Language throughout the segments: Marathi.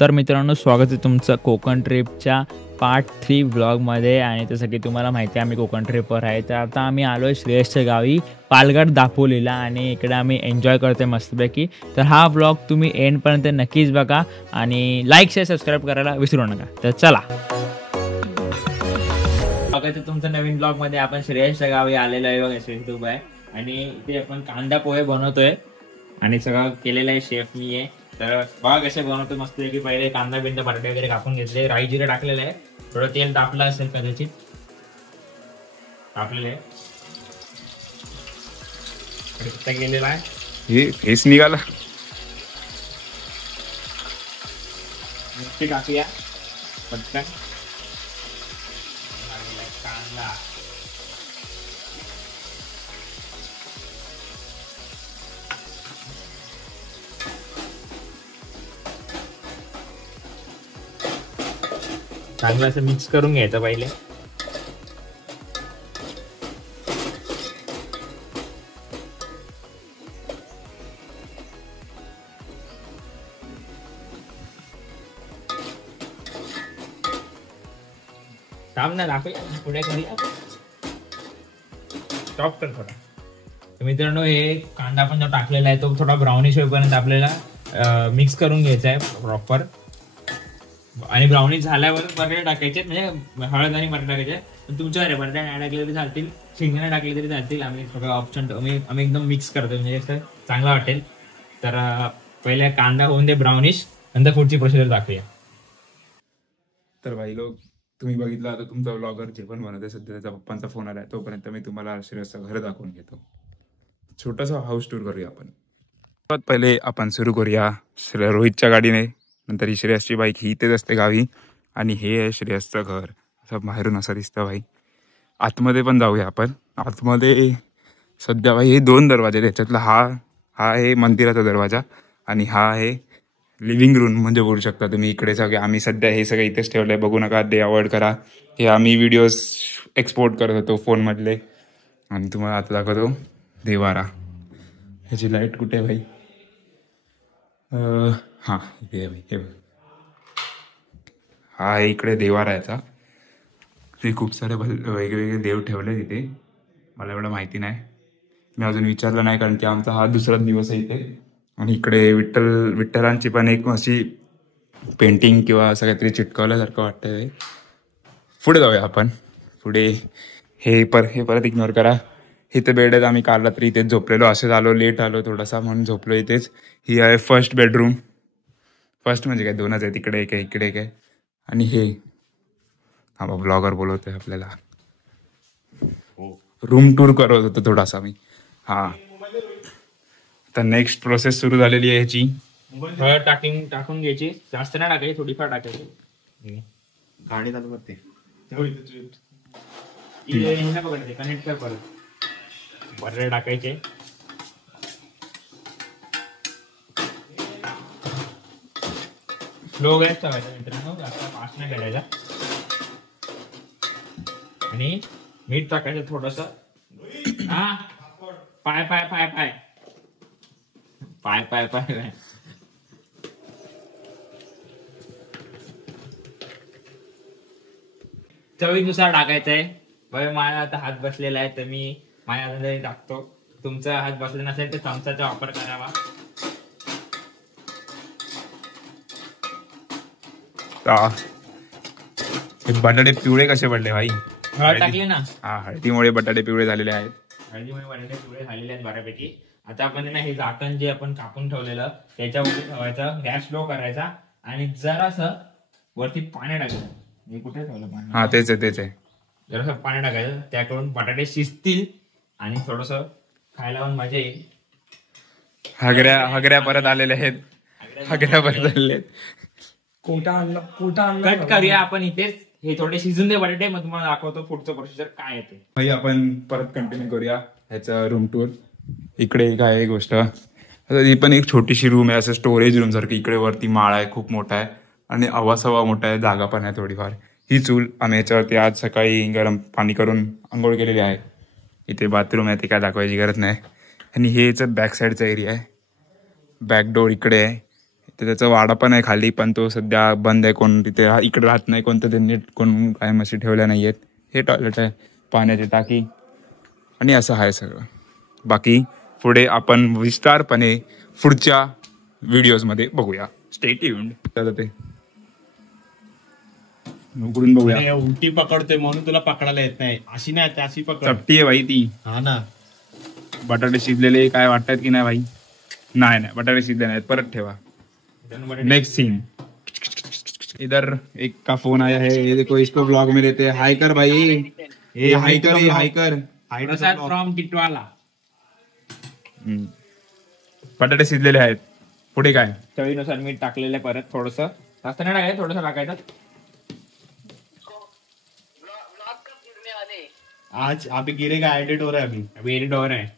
तर मित्रांनो, स्वागत आहे तुमचं कोकण ट्रिपच्या पार्ट 3 व्लॉगमध्ये. आणि जसं की तुम्हाला माहिती आहे आम्ही कोकण ट्रिपवर आहे. तर आता आम्ही आलो आहे श्रेयसच्या गावी पालघर दापोलीला आणि इकडे आम्ही एन्जॉय करतो मस्तपैकी. तर हा व्लॉग तुम्ही एंडपर्यंत नक्कीच बघा आणि लाईक शेअर सबस्क्राईब करायला विसरू नका. तर चला, बघायचं तुमचं नवीन ब्लॉगमध्ये. आपण श्रेयसच्या गावी आलेलो आहे. बघा श्रेयस आहे आणि इथे आपण कांदा पोहे बनवतोय आणि सगळं केलेलं आहे शेफ मी आहे. तर बघा कसे बनवतो मस्त की पहिले कांदा बिंदा बटाटे वगैरे कापून घेतले, राई जिरे टाकलेलं आहे, थोडं तेल तापलं असेल कदाचित, तापलेलं आहे, गेलेला आहे. हे फेस निघाला, मिरची टाकूया पटकन, कांदा चांगलं असं मिक्स करून घ्यायचं पहिले. थांब ना, दाखवूया पुढे करूया, स्टॉप कर थोडा. मित्रांनो, हे कांदा पण जो टाकलेला आहे तो थोडा ब्राउनिश होईपर्यंत आपल्याला मिक्स करून घ्यायचा आहे प्रॉपर. आणि ब्राउनी झाल्यावर बटाटे टाकायचे, म्हणजे हळद आणि बटाटे टाकायचे. पण तुमच्यावर आहे, बटाटे नाही टाकले तरी चालतील, शेंगदाणे टाकले तरी चालतील. आम्ही सगळं ऑप्शन आम्ही एकदम मिक्स करतो, म्हणजे असं चांगलं वाटेल. तर पहिले कांदा होऊन दे ब्राउनिश, नंतर पुढची प्रोसिजर दाखवूया. तर भाई लोक, तुम्ही बघितलं आता तुमचा व्लॉगर जे पण बनवते सध्या त्याचा पप्पांचा फोन आलाय. तोपर्यंत मी तुम्हाला श्रेयसचं घर दाखवून घेतो. छोटासा हाऊस टूर करूया आपण. सर्वात पहिले आपण सुरू करूया रोहितच्या गाडीने. नंतर ही श्रेयसची बाईक ही इथेच असते गावी, आणि हे आहे श्रेयसचं घर. असं बाहेरून असं दिसतं भाई. आतमध्ये पण जाऊया आपण. आतमध्ये सध्या भाई हे 2 दरवाजे, त्याच्यातला हा आहे मंदिराचा दरवाजा आणि हा आहे लिव्हिंग रूम म्हणजे बोलू शकता तुम्ही. इकडे सगळे आम्ही सध्या हे सगळं इथेच ठेवलंय. बघू नका, ते अवॉइड करा. हे आम्ही व्हिडिओज एक्सपोर्ट करत होतो फोनमधले. आणि तुम्हाला आता दाखवतो देवारा. ह्याची लाईट कुठे आहे भाई? हां, इथे आहे भाई. हे हा आहे इकडे देवारा याचा. ते खूप सारे वेगवेगळे देव ठेवले तिथे. मला एवढं माहिती नाही, मी अजून विचारलं नाही, कारण की आमचा हा दुसरा दिवस आहे इथे. आणि इकडे विठ्ठलांची पण एक अशी पेंटिंग किंवा असं काहीतरी चिटकवल्यासारखं वाटतंय. पुढे जाऊया आपण. पुढे हे परत इग्नोर करा. इथे बेड आहेत, आम्ही काल रात्री इथेच झोपलेलो. असं आलो, लेट आलो थोडासा म्हणून झोपलो इथेच. ही आहे फर्स्ट बेडरूम. फर्स्ट म्हणजे काय, 2च आहे, तिकडे एक आहे इकडे एक आहे. आणि हे हा ब्लॉगर बोलवतोय आपल्याला. रूम टूर करत होतो थोडासा मी. हा, तर नेक्स्ट प्रोसेस सुरू झालेली आहे ह्याची. हळद टाकून घ्यायची, जास्त नाही टाकायची, थोडीफार टाकायची. गाडी चालू करते, कनेक्ट कर परत. बटाटे टाकायचे, स्लो गॅस ठेवायचा मित्रांनो, जास्त फास्ट नाही करायचा. आणि मीठ टाकायचं थोडस. हा, पाय पाय पाय पाय पाय पाय पाय पाय चवीनुसार टाकायचंय. बघा, माझा आता हात बसलेला आहे तर मी माझ्या हाताने टाकतो. तुमचा हात बसलेला नसेल तर चमचाचा वापर करावा. हे बटाटे पिवळे कसे पडले भाई? हळद टाकली ना. हा, हळदीमुळे बटाटे पिवळे झालेले आहेत. हळदीमुळे बटाटे पिवळे झालेले आहेत बऱ्यापैकी. आता आपण ना हे झाकण जे आपण कापून ठेवलेलं त्याच्यावरती ठेवायचं, गॅस स्लो करायचा आणि जरासं वरती पाणी टाकायचं. हे कुठे ठेवलं पाणी? हा, तेच आहे. जरासं पाणी टाकायचं, त्याकडून बटाटे शिजतील आणि थोडस खायला पण मजा येईल. हगऱ्या परत आलेले आहेत. हगऱ्या परत आलेले आहेत. कट करूया आपण इथेच. हे थोडे शिजून दे बटाटे, मग तुम्हाला दाखवतो पुढचं प्रोसिजर काय येते. भाई, आपण परत कंटिन्यू करूया ह्याचा रूम टूर. इकडे एक आहे गोष्ट. ही पण एक छोटीशी रूम आहे, असं स्टोरेज रूम सारखी. इकडे वरती माळा आहे, खूप मोठा आहे आणि आवासवा मोठा आहे, जागा पण आहे थोडीफार. ही चूल आम्ही याच्यावरती आज सकाळी गरम पाणी करून आंघोळ केलेली आहे. इथे बाथरूम आहे, ते काय दाखवायची गरज नाही. आणि हे याचं बॅक साईडचा एरिया आहे. बॅक डोर इकडे आहे. तर त्याचा वाडा पण आहे खाली, पण तो सध्या बंद आहे. कोण तिथे इकडे राहत नाही, कोणतं त्यांनी कोण काय म्हशी ठेवल्या नाही आहेत. हे टॉयलेट आहे, पाण्याची टाकी आणि असं आहे सगळं. बाकी पुढे आपण विस्तारपणे पुढच्या व्हिडिओजमध्ये बघूया. Stay tuned. ते उघडून बघूया. अरे, उलटी पकडतोय म्हणून तुला पकडायला येत नाही. अशी नाही, अशी पकड. चपटी आहे भाई ती. हा ना. बटाटे शिजलेले काय वाटतात की नाही भाई? नाही बटाटे शिजले नाहीत, परत ठेवा. Next scene. इधर एक का फोन आया है, ये देखो इसको ब्लॉग में लेते हैं. हाय कर भाई, ये हाय कर, ये हाय कर. प्रसाद फ्रॉम टिटवाला. बटाटे शिजलेले आहेत. पुढे काय? चवीनुसार मीठ टाकलेलं आहे, परत थोडस जास्त नाही टाकायचं, थोडस टाकायचं. आज अभी गिरेगा, एडिट हो रहा है अभी. एडिट हो रहा है.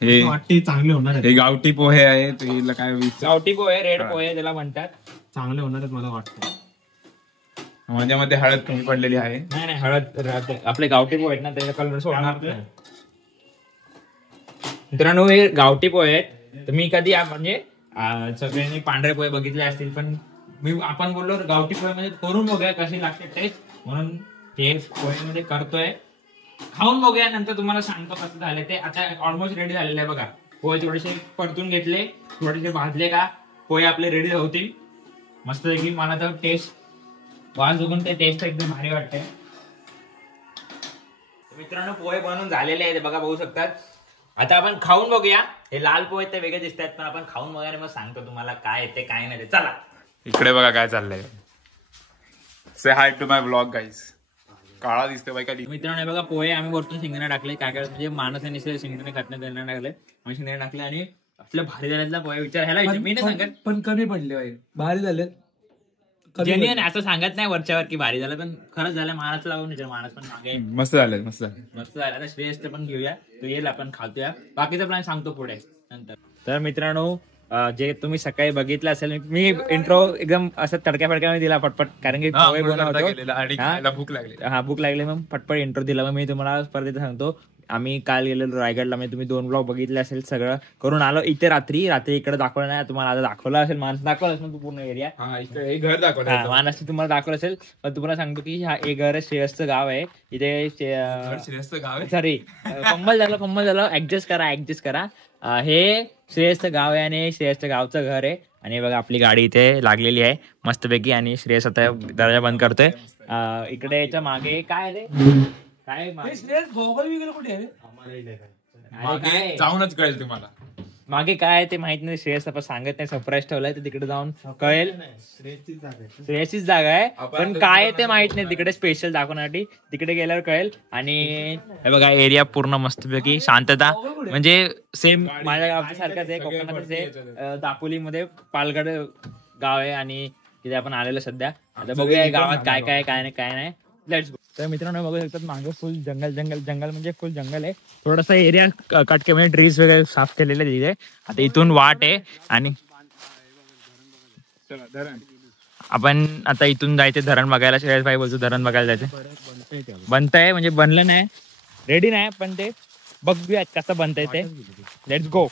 हे वाटते चांगले होणार आहेत. हे गावठी पोहे आहे. तर हिला काय गावठी पोहे, रेड पोहे त्याला म्हणतात. चांगले होणार आहेत मला वाटतं. माझ्या मध्ये हळद कमी पडलेली आहे. नाही हळद राहते. आपले गावठी पोहे आहेत ना, त्याचा कलर सोडणार नाही. मित्रांनो, हे गावठी पोहे आहेत. तर मी कधी म्हणजे सगळ्यांनी पांढरे पोहे बघितले असतील, पण आपण बोललो गावठी पोहे मध्ये करून बघूया कशी लागते टेस्ट, म्हणून हे पोहे मध्ये करतोय. खाऊन बघूया, नंतर तुम्हाला सांगतो कसं झालं ते. आता ऑलमोस्ट रेडी झालेलं आहे बघा. पोहे थोडेसे परतून घेतले, थोडेसे भाजले का पोहे आपले रेडी होतील मस्त पैकी. मला तर टेस्ट वास बघून ते टेस्ट एकदम भारी वाटते. मित्रांनो, पोहे बनवून झालेले आहेत बघा, बघू शकतात. आता आपण खाऊन बघूया. हे लाल पोहे ते वेगळे दिसतात, पण आपण खाऊन बघा आणि मग सांगतो तुम्हाला काय येते काय नाही ते. चला इकडे बघा काय चाललंय. से हाय टू माय ब्लॉग गाईज. काळा दिसतोय बाई खाली. मित्रांनो, बघा पोहे आम्ही वरतून शेंगदाणे टाकले. काय काय म्हणजे माणसाने शेंगदाणे खात नाही टाकले, आम्ही शेंगदाणे टाकले आणि आपल्या भारी झाल्यातला पोहे विचार ह्याला मी नाही सांगत, पण कमी पडले बाई, भारी झाले. जेन्युइन असं सांगत नाही वरच्यावर की भारी झालं, पण खरंच झालं. माणस लावून विचार, माणस पण मागे मस्त झालं, मस्त झालं, मस्त झालं. आता श्रेयस पण घेऊया, तो येईल आपण खातोया. बाकीचा प्लॅन सांगतो पुढे नंतर. तर मित्रांनो, जे तुम्ही सकाळी बघितलं असेल, मी इंट्रो एकदम असं तडक्या फडक्यामध्ये दिला पटपट, कारण की पोहे बनवतो. भूक लागली. हा भूक लागली, मग पटपट इंट्रो दिला. मग मी तुम्हाला परत सांगतो, आम्ही काल गेलेलो रायगडला. म्हणजे तुम्ही 2 ब्लॉग बघितले असेल, सगळं करून आलो. इथे रात्री इकडे दाखवलं नाही तुम्हाला, आता दाखवलं असेल. माणसं दाखवलं असेल तू पूर्ण एरिया. घर दाखवलं मानस तुम्हाला दाखवलं असेल. पण तुम्हाला सांगतो की हा एक घर श्रेयसचं गाव आहे. इथे सॉरी फंबल झालं ऍडजस्ट करा. हे श्रेयसचं गाव आहे आणि श्रेयसचं गावचं घर आहे. आणि बघा आपली गाडी इथे लागलेली आहे मस्तपैकी. आणि श्रेयस आता दरवाजा बंद करतोय. इकडे याच्या मागे काय रे, काय गॉगल वगैरे कुठे आहे? जाऊनच कळेल तुम्हाला. मागे काय ते माहित नाही. श्रेयस आपण सांगत नाही, सरप्राईज ठेवलाय. तर तिकडे जाऊन कळेल. श्रेयसचीच जागा आहे, पण काय ते माहित नाही. तिकडे स्पेशल दाखवण्यासाठी तिकडे गेल्यावर कळेल. आणि हे बघा एरिया पूर्ण मस्तपैकी शांतता, म्हणजे सेम माझ्या गावच्या सारखंच आहे. कोकणातच आहे, दापोलीमध्ये पालघर गाव आहे. आणि तिथे आपण आलेलो सध्या. आता बघूया गावात काय काय काय नाही. Let's go. तर मित्रांनो, बघू शकतात मागे फुल जंगल म्हणजे फुल जंगल आहे. थोडासा एरिया कट के म्हणजे ट्रीज वगैरे साफ केलेले तिथे. आता इथून वाट आहे आणि आपण आता इथून जायचं धरण बघायला. श्रेयस भाई बोलतो धरण बघायला जायचं. बनतंय म्हणजे बनलं नाही, रेडी नाही, पण ते बघूयात कसं बनतंय ते. Let's go.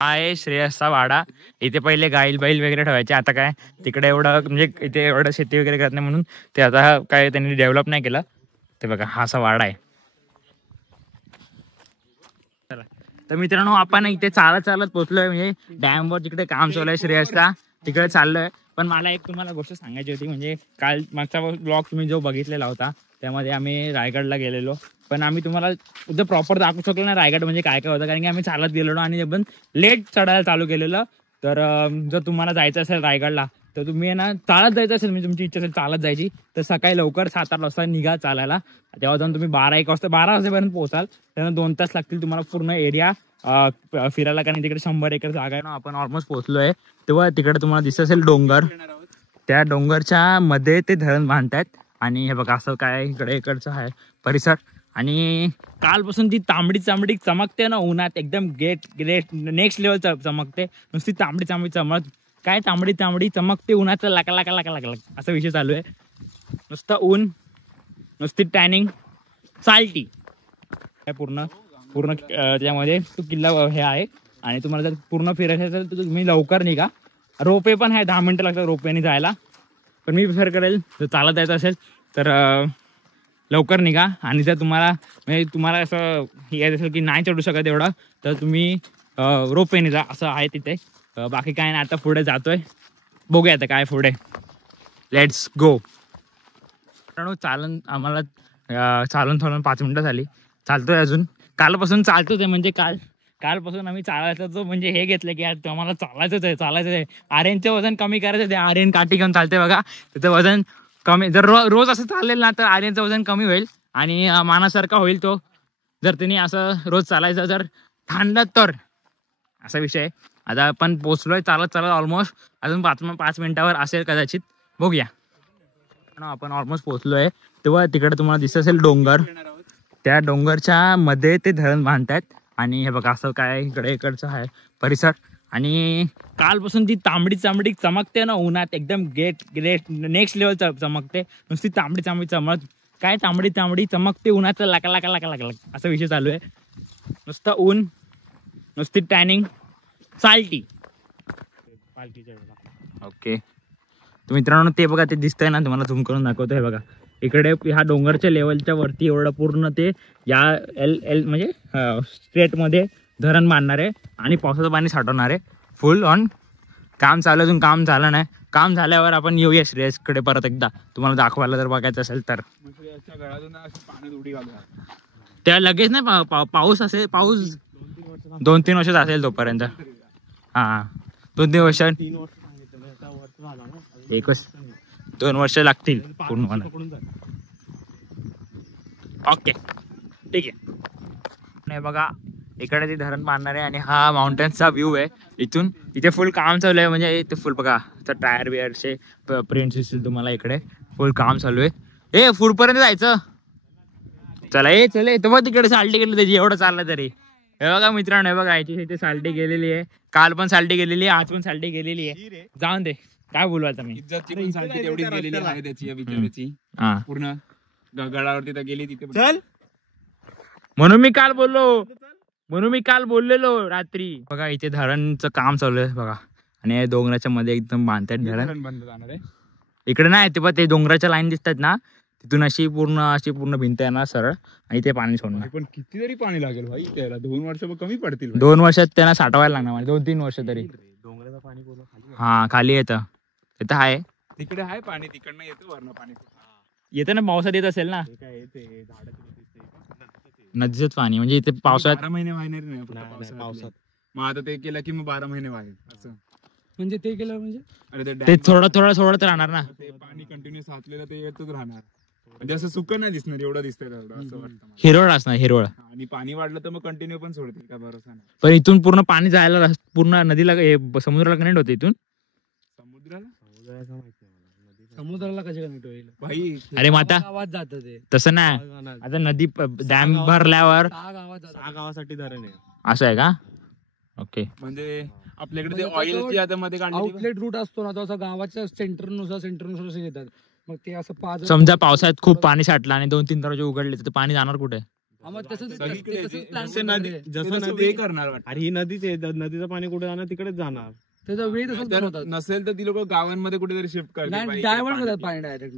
हा आहे श्रेयसचा वाडा. इथे पहिले बैल वगैरे ठेवायचे. आता काय तिकडे एवढं म्हणजे इथे एवढं शेती वगैरे करत नाही, म्हणून ते आता काय त्यांनी डेव्हलप नाही केलं. ते बघा हा असा वाडा आहे. चला तर मित्रांनो, आपण इथे चालत पोहोचलोय. म्हणजे डॅमवर जिकडे काम चालू आहे श्रेयसचा, तिकडे चाललोय. पण मला एक तुम्हाला गोष्ट सांगायची होती. म्हणजे काल मागचा ब्लॉग तुम्ही जो बघितलेला होता, त्यामध्ये आम्ही रायगडला गेलेलो. पण आम्ही तुम्हाला उद्या प्रॉपर दाखवू शकलो ना रायगड म्हणजे काय काय होतं, कारण की आम्ही चालत गेलेलो आणि आपण लेट चढायला चालू केलेलं. तर जर तुम्हाला जायचं असेल रायगडला, तर तुम्ही ना चालत जायचं असेल, म्हणजे तुमची इच्छा असेल चालत जायची, तर सकाळी लवकर 7-8 वाजता निघा चालायला. तेव्हा जाऊन तुम्ही 12 वाजेपर्यंत पोहोचाल. त्यानं 2 तास लागतील तुम्हाला पूर्ण एरिया फिरायला, कारण तिकडे 100 एकर जागा आहे ना. आपण ऑलमोस्ट पोहोचलोय. तेव्हा तिकडे तुम्हाला दिसत असेल डोंगर. त्या डोंगरच्या मध्ये ते धरण बांधतात. आणि हे बघा असं काय इकडचं आहे परिसर. आणि कालपासून ती तांबडी चमकते ना उन्हात, एकदम ग्रेट नेक्स्ट लेवल चमकते. नुसती तांबडी काय तांबडी चमकते उन्हात, लाका असा विषय चालू आहे. नुसतं ऊन, नुसती टॅनिंग, साल्टी काय पूर्ण पूर्ण त्यामध्ये तो किल्ला हे आहे. आणि तुम्हाला जर पूर्ण फिरायचं असेल तर तुम्ही लवकर निघा. रोपवे पण आहे, 10 मिनिटं लागतात रोपवेने जायला. पण मी प्रिफर करेल जर चालत यायचं असेल तर लवकर निघा. आणि जर तुम्हाला म्हणजे तुम्हाला असं हे यायचं असेल की नाही चढू शकत एवढं तर तुम्ही रोपवेने जा, असं आहे तिथे. बाकी काय नाही, आता पुढे जातोय, बघूया आता काय पुढे. Let's go. आम्हाला चालून 5 मिनिटं झाली, चालतोय अजून. कालपासून चालतोच आहे, म्हणजे कालपासून आम्ही चालायचं म्हणजे हे घेतलं की आज आम्हाला चालायचंच आहे. आर्यनचं वजन कमी करायचं. ते आर्यन काठी घेऊन चालते बघा, त्याचं वजन कमी. जर रोज असं चाललेलं ना तर आर्यनचं वजन कमी होईल आणि मानासारखा होईल तो, जर त्यांनी असं रोज चालायचं जर ठाणलं तर. असा विषय आहे. आता आपण पोचलोय चालत ऑलमोस्ट. अजून 5 मिनिटावर असेल कदाचित, बघूया. आपण ऑलमोस्ट पोचलोय. तेव्हा तिकडे तुम्हाला दिसत असेल डोंगर, त्या डोंगरच्या मध्ये ते धरण बांधतायत. आणि हे बघा असं काय इकडचं आहे परिसर. आणि कालपासून ती तांबडी चमकते ना उन्हात, एकदम ग्रेट नेक्स्ट लेवल चमकते. नुसती तांबडी काय तांबडी चमकते उन्हात, लाका असा विषय चालू आहे. नुसतं ऊन, नुसती टॅनिंग, साल्टी. ओके तर मित्रांनो ते बघा, ते दिसतंय ना तुम्हाला, झूम करून दाखवतो. हे बघा इकडे ह्या डोंगरच्या लेवलच्या वरती एवढं पूर्ण ते या एल म्हणजे स्ट्रेटमध्ये धरण बांधणार आहे आणि पावसाचं पाणी साठवणार आहे. फुल ऑन काम चालू. अजून काम झालं नाही. काम झाल्यावर आपण येऊया श्रेयसकडे परत एकदा, तुम्हाला दाखवायला जर बघायचं असेल तर. त्या लगेच नाही पाऊस असेल, पाऊस 2-3 वर्षात असेल तोपर्यंत. हां 2-3 वर्ष, 2 वर्ष लागतील पूर्ण. ओके ठीक आहे. नाही बघा इकडे ते धरण बांधणार आहे आणि हा माउंटेन्सचा व्ह्यू आहे इथून. इथे फुल काम चालू आहे, म्हणजे इथे फुल बघा टायर बियरचे प्रिंट्स दिसतील तुम्हाला. इकडे फुल काम चालू आहे. ए फुडपर्यंत जायचं, चला चले. तर बघ तिकडे साल्टी गेली त्याची, एवढं चाललं तरी. हे बघा मित्रांनो, हे बघा याची इथे साल्टी गेलेली आहे. काल पण साल्टी गेलेली आहे, आज पण साल्टी गेलेली आहे. जाऊन दे, काय बोलू आता मी. तेवढीच गेलेली आहे त्याची बिचारीची, पूर्ण गडावरती तर गेली तिथे. चल म्हणून मी काल बोललेलो रात्री. बघा इथे धरणचं काम चालू आहे बघा. आणि डोंगराच्या मध्ये एकदम बांधतात धरण. बंद जाणार आहे इकडे नाही, ते पण ते डोंगराच्या लाईन दिसतात ना, तिथून अशी पूर्ण भिंत आहे ना सरळ, आणि ते पाणी सोडणार. पण किती तरी पाणी लागेल भाई त्याला, 2 वर्ष कमी पडतील. 2 वर्षात त्यांना साठवायला लागणार, म्हणजे 2-3 वर्ष तरी. डोंगराचं पाणी पूर्ण खाली हा खाली येतं, तिथं आहे. तिकडे आहे पाणी, तिकडनं येतं वरनं पाणी. येतं ना, पावसात येत असेल ना. काय ते झाड नदीचंच पाणी, म्हणजे इथे पावसाळ्यात 12 महिने वाहणार नाही पावसात. मग आता ते केलं की मग 12 महिने वाहेल असं. म्हणजे ते केलं म्हणजे अरे ते थोडं सोडत राहणार ना. ते पाणी कंटिन्यू साचलेलं ते येतच राहणार, म्हणजे असं सुकं नाही दिसणार, एवढं दिसतंय तेवढं असं वाटतं मला. हिरवळ असणार, हिरवळ. आणि पाणी वाढलं तर मग कंटिन्यू पण सोडतील, काय भरोसा नाही. पण इथून पूर्ण पाणी जायला पूर्ण नदीला समुद्राला कनेक्ट होते इथून. समुद्राला कसे कनेक्ट होईल भाई अरे मग आता गावात जात ते तसं नाही, आता नदी डॅम भरल्यावर 6 गावात जातं. 6 गावासाठी धरण आहे. असं आहे का. ओके म्हणजे आपल्याकडे ते ऑइलची आता मध्ये काढली आउटलेट रूट असतो ना, तो असं गावाच्या सेंटरनुसार असे घेतात. मग ते असं 5 समजा पावसाळ्यात खूप पाणी साठलं आणि 2-3 दरवाजे उघडले तर पाणी जाणार कुठे. सगळीकडे जसं नदी वे करणार वाटतं. अरे ही नदीच आहे, नदीचं पाणी कुठे जाणार तिकडेच जाणार. त्याचा वेळ जर नसेल तर ती लोक गावांमध्ये कुठेतरी शिफ्ट करतात, डायव्हर्ट करतात पाणी डायरेक्ट.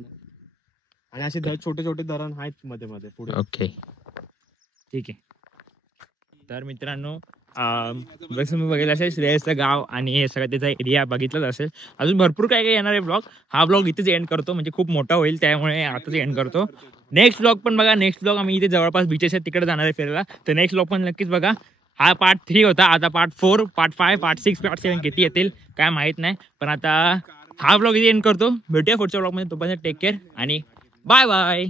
आणि असे छोटे छोटे धरण आहेत मध्ये मध्ये पुढे. ओके ठीक आहे. तर मित्रांनो जसं मी बघितलं असेल श्रेयसचं गाव आणि हे सगळं त्याचा एरिया बघितलाच असेल. अजून भरपूर काय काय येणार आहे ब्लॉग. हा ब्लॉग इथेच एंड करतो, म्हणजे खूप मोठा होईल त्यामुळे आताच एंड करतो. नेक्स्ट ब्लॉग पण बघा. नेक्स्ट ब्लॉग आम्ही इथे जवळपास बीचेस आहेत तिकडे जाणार आहे फिरायला, तर नेक्स्ट ब्लॉग पण नक्कीच बघा. हा पार्ट 3 होता, आता पार्ट 4, पार्ट 5, पार्ट 6, पार्ट 7 किती येतील काय माहित नाही. पण आता हा ब्लॉग इथे एंड करतो. भेटूया पुढच्या ब्लॉगमध्ये. तोपर्यंत टेक केअर आणि बाय बाय.